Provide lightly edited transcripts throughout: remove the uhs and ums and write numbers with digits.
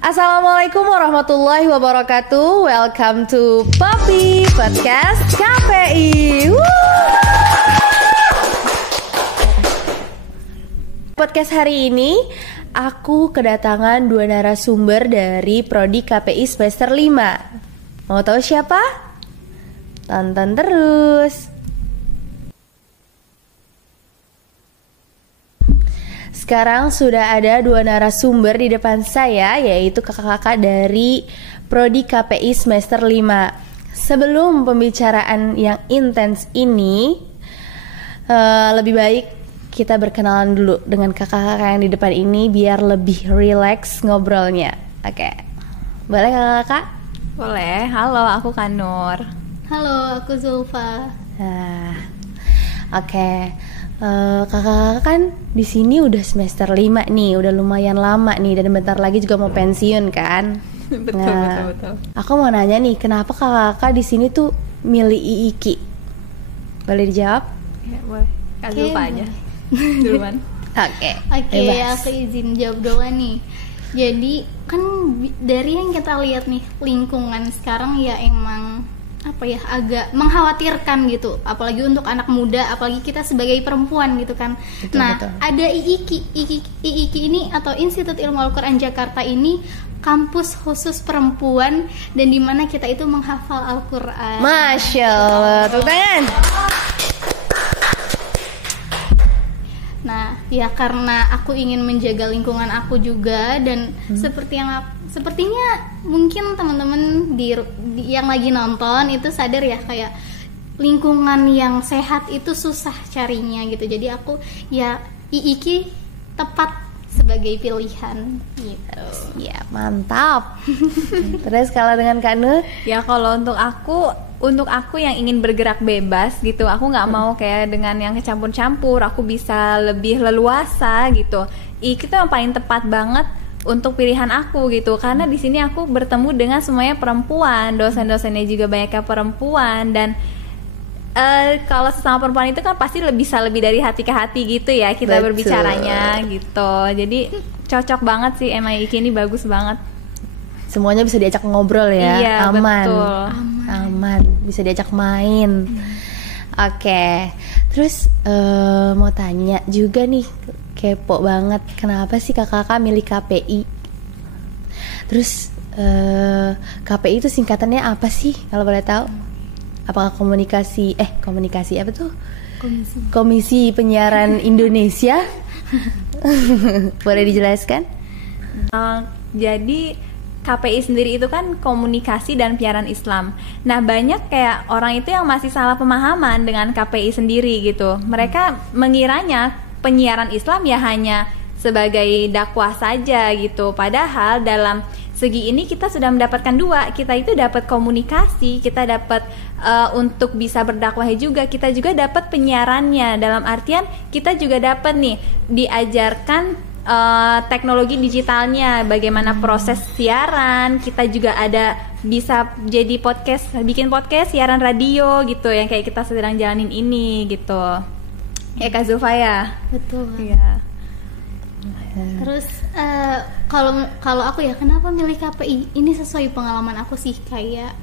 Assalamualaikum warahmatullahi wabarakatuh. Welcome to Poppy Podcast KPI. Podcast hari ini aku kedatangan dua narasumber dari Prodi KPI semester 5. Mau tahu siapa? Tonton terus. Sekarang sudah ada dua narasumber di depan saya, yaitu kakak-kakak dari Prodi KPI semester 5. Sebelum pembicaraan yang intens ini, lebih baik kita berkenalan dulu dengan kakak-kakak yang di depan ini biar lebih rileks ngobrolnya. Oke, boleh kakak-kakak? Boleh. Halo, aku Kanur. Halo, aku Zulfa. Oke. Kakak-kakak kan di sini udah semester 5 nih, udah lumayan lama nih, dan bentar lagi juga mau pensiun kan. Betul. Aku mau nanya nih, kenapa kakak-kakak di sini tuh milih IIKI? Boleh dijawab? Ya, boleh. Kak Zulfa aja. Duluan. Oke, Aku izin jawab dulu nih. Jadi kan dari yang kita lihat nih, lingkungan sekarang ya emang agak mengkhawatirkan gitu, apalagi untuk anak muda, apalagi kita sebagai perempuan gitu kan. Betul. Ada IIKI ini atau Institut Ilmu Al-Quran Jakarta ini kampus khusus perempuan, dan dimana kita itu menghafal Al-Quran. Masya Allah, tepuk tangan. Nah, ya karena aku ingin menjaga lingkungan aku juga, dan sepertinya mungkin teman-teman yang lagi nonton itu sadar ya, kayak lingkungan yang sehat itu susah carinya gitu. Jadi aku ya IIKI tepat sebagai pilihan gitu. Ya, mantap. Terus kalau dengan Kak Nur? Ya kalau untuk aku yang ingin bergerak bebas gitu, aku nggak mau kayak dengan yang kecampur-campur. Aku bisa lebih leluasa gitu. IIKI itu yang paling tepat banget untuk pilihan aku gitu, karena di sini aku bertemu dengan semuanya perempuan, dosen-dosennya juga banyaknya perempuan, dan kalau sesama perempuan itu kan pasti bisa lebih dari hati ke hati gitu ya kita berbicaranya gitu. Jadi cocok banget sih, emang IIKI ini bagus banget. Semuanya bisa diajak ngobrol ya. Iya, aman. Betul. Aman, bisa diajak main. Oke. Terus mau tanya juga nih, kepo banget, kenapa sih kakak-kakak milih KPI? Terus KPI itu singkatannya apa sih kalau boleh tahu? Apakah komunikasi apa tuh? Komisi Penyiaran Indonesia? Boleh dijelaskan? Jadi KPI sendiri itu kan komunikasi dan penyiaran Islam. Nah, banyak kayak orang itu yang masih salah pemahaman dengan KPI sendiri gitu. Mereka mengiranya penyiaran Islam ya hanya sebagai dakwah saja gitu. Padahal dalam segi ini kita sudah mendapatkan dua. Kita itu dapat komunikasi, kita dapat untuk bisa berdakwah juga, kita juga dapat penyiarannya. Dalam artian kita juga dapat nih diajarkan teknologi digitalnya, bagaimana proses siaran. Kita juga ada bisa jadi bikin podcast, siaran radio gitu, yang kayak kita sedang jalanin ini gitu. Ya Kak Zulfa ya. Betul. Iya. Terus kalau aku ya, kenapa milih KPI? Ini sesuai pengalaman aku sih, kayak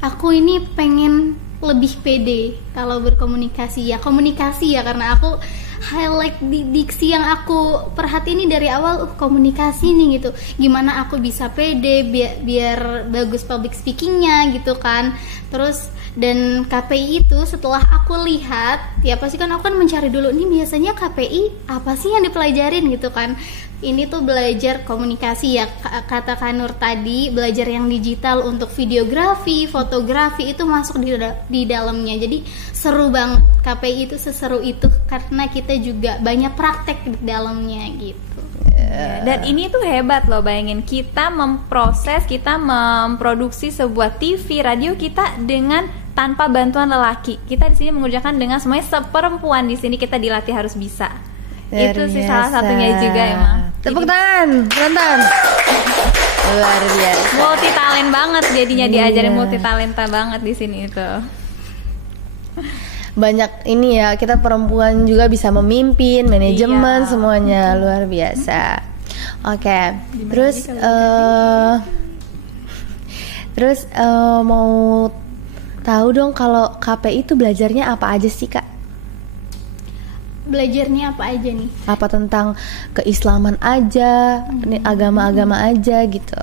aku ini pengen lebih pede kalau berkomunikasi ya. Komunikasi ya, karena aku highlight di diksi yang aku perhatiin ini dari awal, komunikasi nih gitu. Gimana aku bisa pede biar bagus public speakingnya gitu kan. Terus dan KPI itu setelah aku lihat, ya pasti kan aku kan mencari dulu nih biasanya KPI apa sih yang dipelajarin gitu kan. Ini tuh belajar komunikasi ya, kata Kanur tadi, belajar yang digital untuk videografi, fotografi itu masuk di dalamnya. Jadi seru banget, KPI itu seseru itu karena kita juga banyak praktek di dalamnya gitu. Dan ini tuh hebat loh, bayangin kita memproduksi sebuah TV, radio kita dengan tanpa bantuan lelaki. Kita di sini mengerjakan dengan semuanya seperempuan. Di sini kita dilatih harus bisa. Itu sih salah satunya juga emang. Tepuk tangan, penonton. Luar biasa. Multi talent banget jadinya, diajarin multi talenta banget di sini itu. Banyak ini ya, kita perempuan juga bisa memimpin, manajemen, semuanya luar biasa. Oke, terus mau tahu dong kalau KPI itu belajarnya apa aja sih Kak? Belajarnya apa aja nih? Apa tentang keislaman aja, agama-agama aja gitu?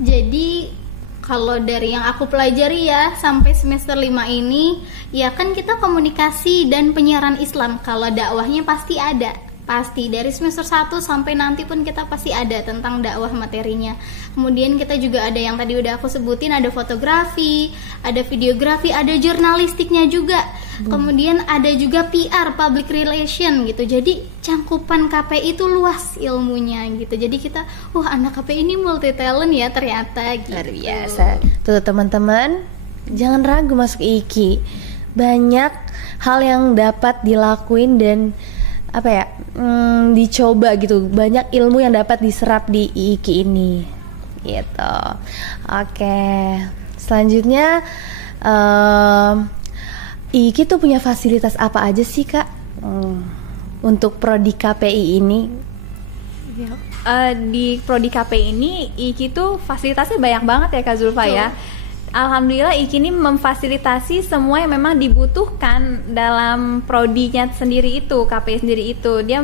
Jadi kalau dari yang aku pelajari ya sampai semester 5 ini, ya kan kita komunikasi dan penyiaran Islam. Kalau dakwahnya pasti ada. Pasti dari semester 1 sampai nanti pun kita pasti ada tentang dakwah materinya. Kemudian kita juga ada yang tadi udah aku sebutin, ada fotografi, ada videografi, ada jurnalistiknya juga. Kemudian ada juga PR, public relation gitu. Jadi cangkupan KPI itu luas ilmunya gitu. Jadi kita, anak KPI ini multi talent ya ternyata gitu. Luar biasa. Tuh teman-teman, jangan ragu masuk IKI. Banyak hal yang dapat dilakuin dan dicoba gitu. Banyak ilmu yang dapat diserap di IKI ini gitu. Oke, selanjutnya IKI tuh punya fasilitas apa aja sih Kak untuk prodi KPI ini? Di prodi KPI ini IKI tuh fasilitasnya banyak banget ya Kak Zulfa ya. Alhamdulillah IKI ini memfasilitasi semua yang memang dibutuhkan dalam prodinya sendiri itu, KPI sendiri itu. Dia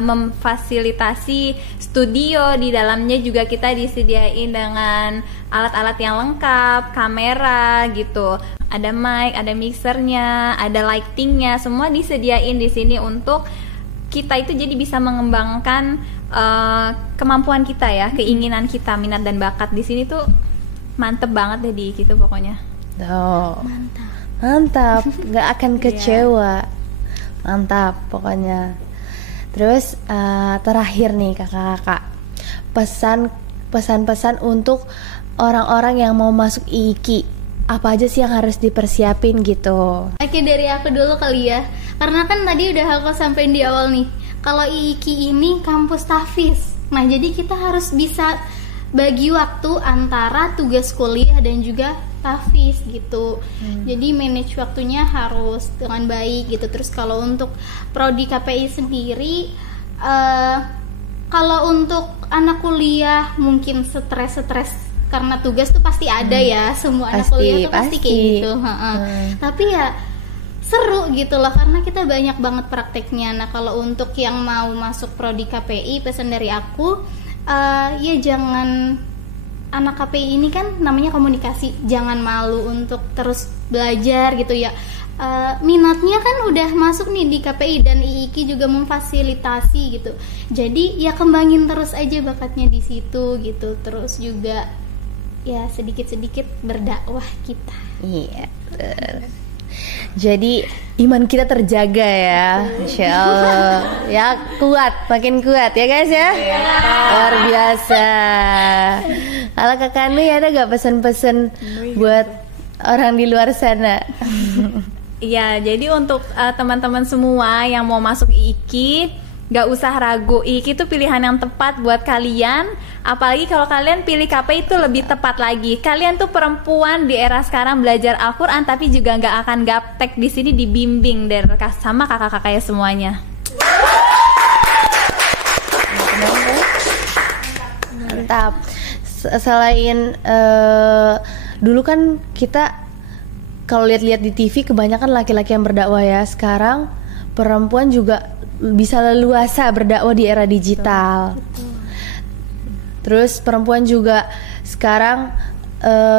memfasilitasi studio, di dalamnya juga kita disediain dengan alat-alat yang lengkap, kamera gitu. Ada mic, ada mixernya, ada lightingnya, semua disediain di sini untuk kita itu jadi bisa mengembangkan kemampuan kita ya, keinginan kita, minat dan bakat di sini tuh mantep banget deh di gitu pokoknya. Mantap, nggak akan kecewa. Mantap pokoknya. Terus terakhir nih kakak-kakak, pesan-pesan untuk orang-orang yang mau masuk IKI, apa aja sih yang harus dipersiapin gitu? Oke, dari aku dulu kali ya, karena kan tadi udah aku sampein di awal nih, kalau IKI ini kampus tahfiz. Nah jadi kita harus bisa bagi waktu antara tugas kuliah dan juga tahfiz gitu. Jadi manage waktunya harus dengan baik gitu. Terus kalau untuk prodi KPI sendiri, kalau untuk anak kuliah mungkin stres karena tugas tuh pasti ada ya. Semua anak kuliah tuh pasti kayak gitu. Tapi ya seru gitu loh karena kita banyak banget prakteknya. Nah kalau untuk yang mau masuk prodi KPI, pesan dari aku, ya jangan, anak KPI ini kan namanya komunikasi, jangan malu untuk terus belajar gitu ya. Minatnya kan udah masuk nih di KPI dan IIKI juga memfasilitasi gitu. Jadi ya kembangin terus aja bakatnya di situ gitu. Terus juga ya sedikit-sedikit berdakwah kita. Iya. Jadi iman kita terjaga ya, Insya Allah. Ya kuat, makin kuat ya guys ya. Luar biasa. Kalau kakak Nui ada gak pesan-pesan buat orang di luar sana? Iya, jadi untuk teman-teman semua yang mau masuk IKI, gak usah ragu, IKI itu pilihan yang tepat buat kalian. Apalagi kalau kalian pilih KPI itu lebih tepat lagi. Kalian tuh perempuan di era sekarang belajar Al-Quran, tapi juga gak akan gaptek di sini, dibimbing sama kakak-kakaknya semuanya. Mantap. Selain dulu kan kita kalau lihat-lihat di TV kebanyakan laki-laki yang berdakwah ya. Sekarang perempuan juga bisa leluasa berdakwah di era digital. Terus perempuan juga sekarang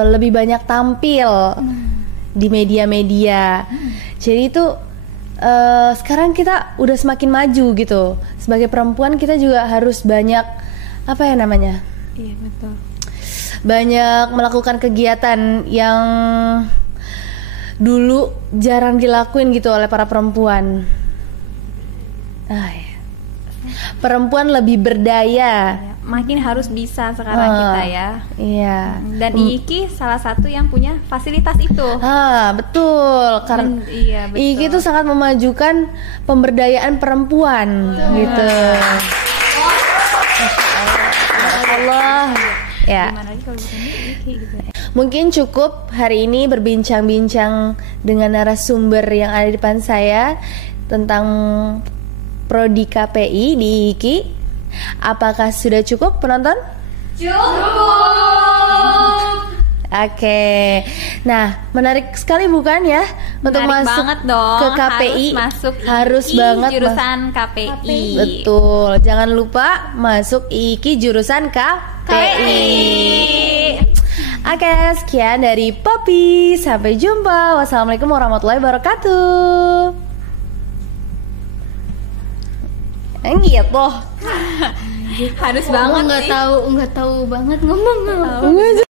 lebih banyak tampil di media-media. Jadi itu sekarang kita udah semakin maju gitu. Sebagai perempuan kita juga harus banyak Iya betul. Banyak melakukan kegiatan yang dulu jarang dilakuin gitu oleh para perempuan. Perempuan lebih berdaya. Makin harus bisa sekarang kita ya. Iya. Dan IKI salah satu yang punya fasilitas itu. Betul. Karena iya, betul. IKI itu sangat memajukan pemberdayaan perempuan gitu. Masya Allah. Ya. Mungkin cukup hari ini berbincang-bincang dengan narasumber yang ada di depan saya tentang prodi KPI di IKI. Apakah sudah cukup penonton? Oke. Nah, menarik sekali bukan ya untuk Menarik masuk banget dong, ke KPI. harus Harus banget jurusan KPI. Betul. Jangan lupa masuk IIKI jurusan KPI. Oke, sekian dari Poppy. Sampai jumpa. Wassalamualaikum warahmatullahi wabarakatuh. Gitu. Harus banget nggak sih. tahu banget ngomong.